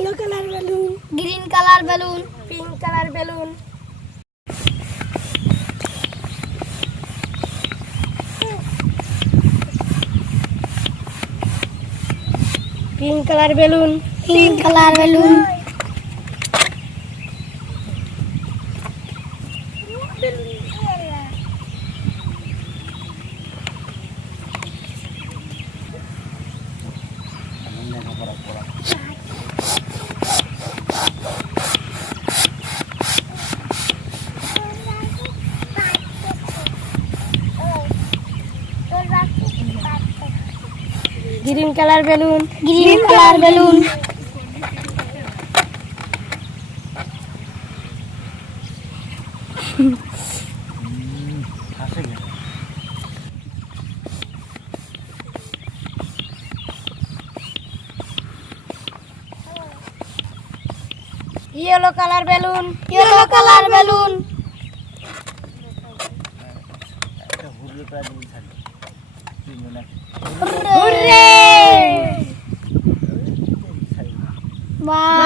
yellow color balloon, green color balloon, pink color balloon, pink color balloon, pink color balloon, green color balloon, green color balloon, yellow color balloon, yellow color balloon, hooray! wow.